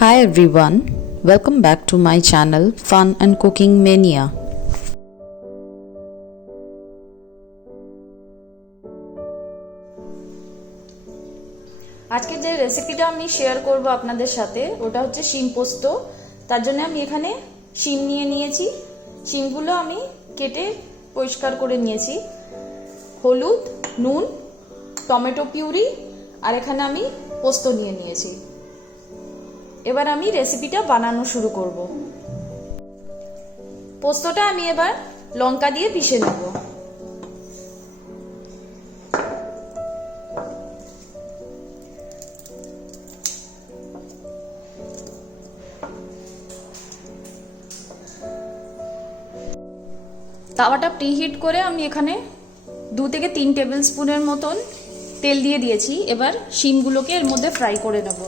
Hi everyone, welcome back to my channel Fun and Cooking Mania. আজকে যে রেসিপিটা আমি শেয়ার করব আপনাদের সাথে ওটা হচ্ছে শিম পোস্ত। তার জন্য আমি এখানে শিম নিয়ে নিয়েছি। শিমগুলো আমি কেটে পরিষ্কার করে নিয়েছি। হলুদ, নুন, টমেটো পিউরি আর এখানে আমি পোস্ত নিয়ে নিয়েছি। এবার আমি রেসিপিটা বানানো শুরু করব। পোস্তটা আমি এবার লঙ্কা দিয়ে পিষে নেব। তাওয়াটা প্রিহিট করে আমি এখানে 2 থেকে 3 টেবিল স্পুনের মতন তেল দিয়ে দিয়েছি। এবার শিমগুলোকে এর মধ্যে ফ্রাই করে নেব।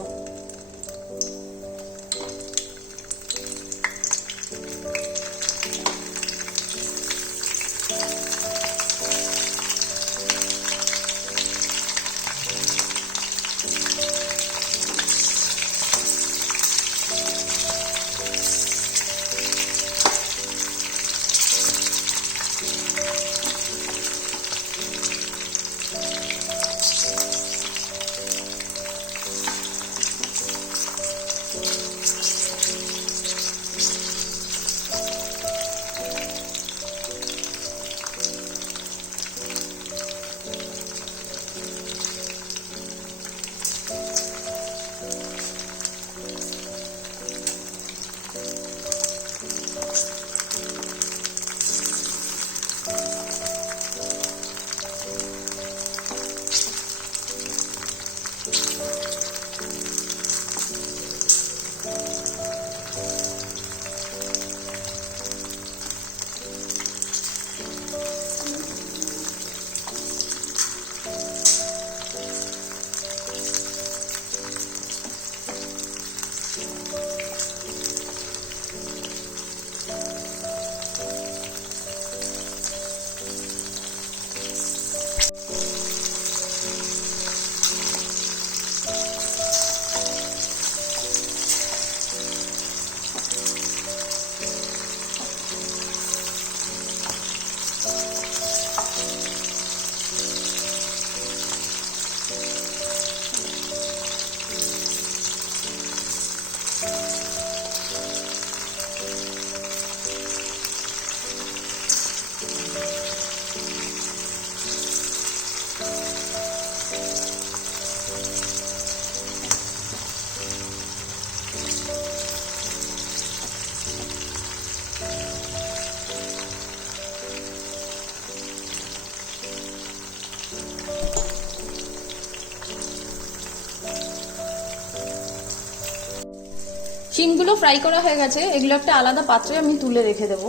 শিমগুলো ফ্রাই করা হয়ে গেছে। এগুলো একটা আলাদা পাত্রে আমি তুলে রেখে দেব।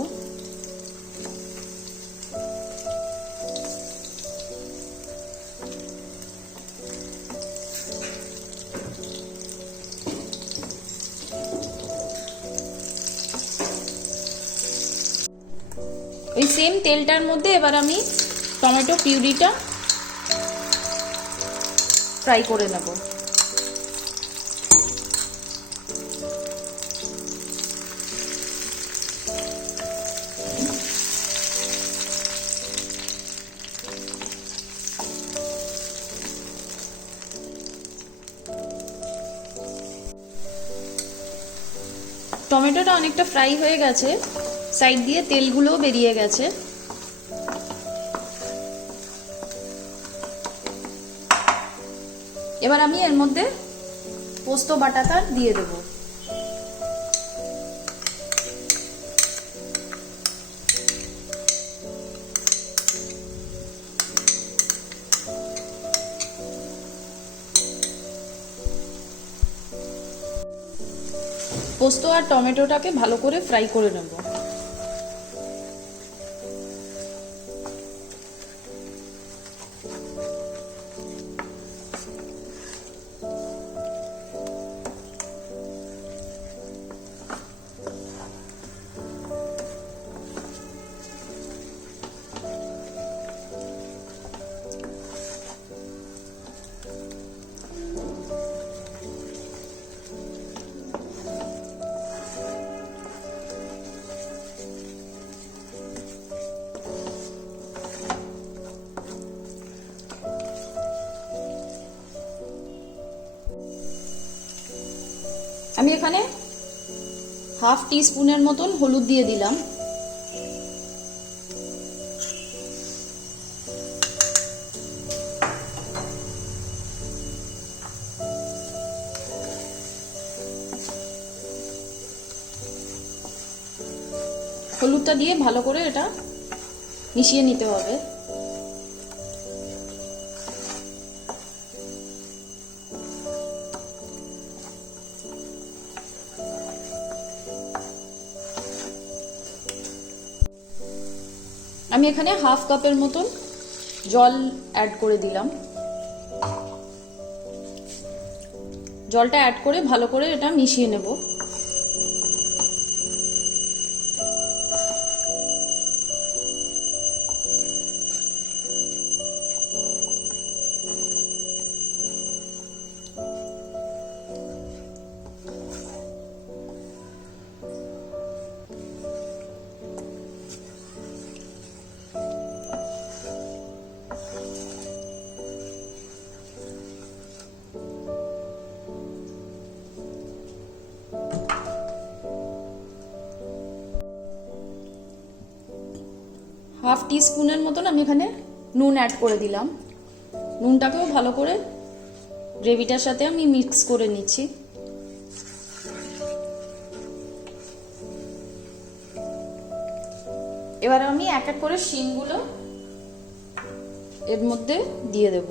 ওই সেম তেলটার মধ্যে এবার আমি টমেটো পিউরিটা ফ্রাই করে নেব। টমেটোটা অনেকটা ফ্রাই হয়ে গেছে, সাইড দিয়ে তেলগুলোও বেরিয়ে গেছে। এবার আমি এর মধ্যে পোস্ত বাটাটা দিয়ে দেব। পোস্ত আর টমেটোটাকে ভালো করে ফ্রাই করে নেব। আমি এখানে হাফ টিস্পুনের মতন হলুদ দিয়ে দিলাম। হলুদটা দিয়ে ভালো করে এটা মিশিয়ে নিতে হবে। আমি এখানে হাফ কাপের মতন জল অ্যাড করে দিলাম। জলটা অ্যাড করে ভালো করে এটা মিশিয়ে নেব। হাফ টিস্পুনের মতন আমি এখানে নুন অ্যাড করে দিলাম। নুনটাকেও ভালো করে গ্রেভিটার সাথে আমি মিক্স করে নিচ্ছি। এবার আমি এক এক করে শিমগুলো এর মধ্যে দিয়ে দেব।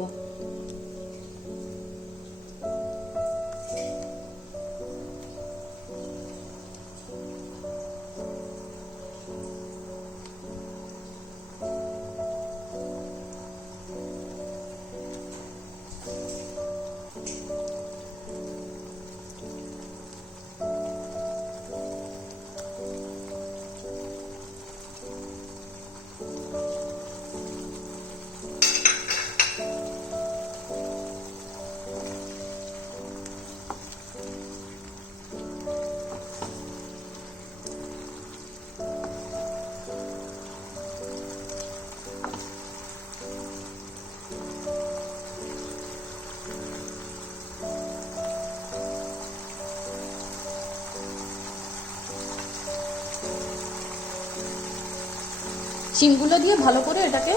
শিমগুলো দিয়ে ভালো করে এটাকে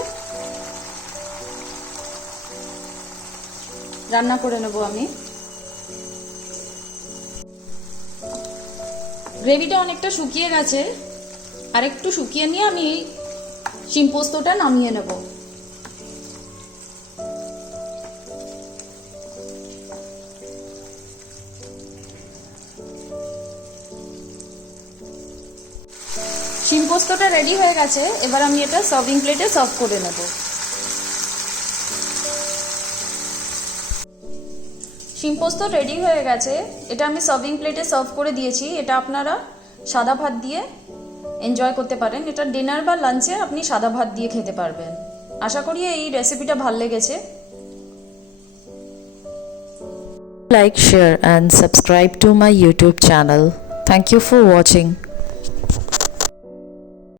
রান্না করে নেব আমি। গ্রেভিটা অনেকটা শুকিয়ে গেছে, আর একটু শুকিয়ে নিয়ে আমি শিম পোস্তটা নামিয়ে নেব। শিম পোস্তটা রেডি হয়ে গেছে, এবার আমি এটা সার্ভিং প্লেটে সার্ভ করে নেব। শিম পোস্ত রেডি হয়ে গেছে, এটা আমি সার্ভিং প্লেটে সার্ভ করে দিয়েছি। এটা আপনারা সাদা ভাত দিয়ে এনজয় করতে পারেন। এটা ডিনার বা লাঞ্চে আপনি সাদা ভাত দিয়ে খেতে পারবেন। আশা করি এই রেসিপিটা ভালো লেগেছে। Like, share and subscribe to my YouTube channel. Thank you for watching.